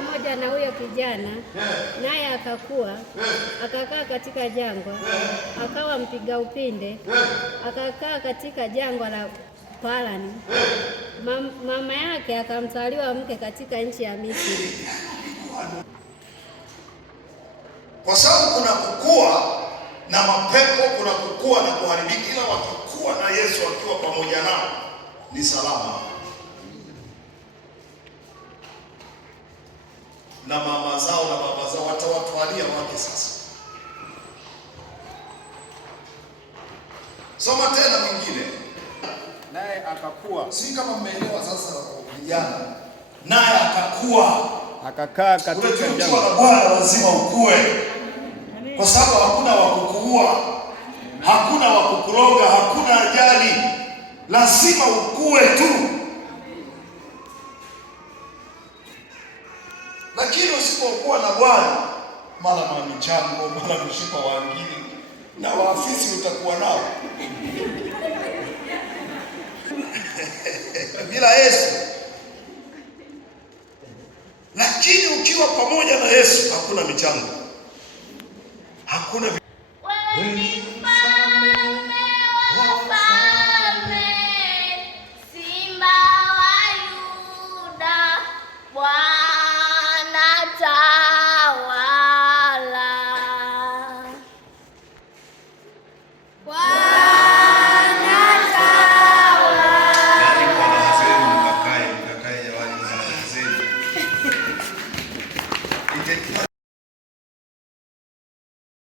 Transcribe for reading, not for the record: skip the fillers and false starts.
pamoja na huyo kijana, naye akakua, akakaa katika jangwa, akawa mpiga upinde, akakaa katika jangwa la Parani. Mama yake akamzaliwa mke katika nchi ya Misri. Kwa sababu kuna kukua na mapepo, kuna kukua na kuharibika, ila wakikua na Yesu akiwa pamoja nao ni salama. Na mama zao na baba zao watawatwalia wake. Sasa soma tena mwingine, naye akakua. Si kama mmeelewa sasa vijana? Naye akakua, akakaa katika jangwa. Na Bwana lazima ukue, kwa sababu hakuna wa kukuua, hakuna wa kukuroga, hakuna ajali, lazima ukue tu. Lakini usipokuwa na Bwana, mara michango, mara mshipa wangine na waafisi utakuwa nao bila Yesu. Lakini ukiwa pamoja na Yesu hakuna michango, hakuna Wow.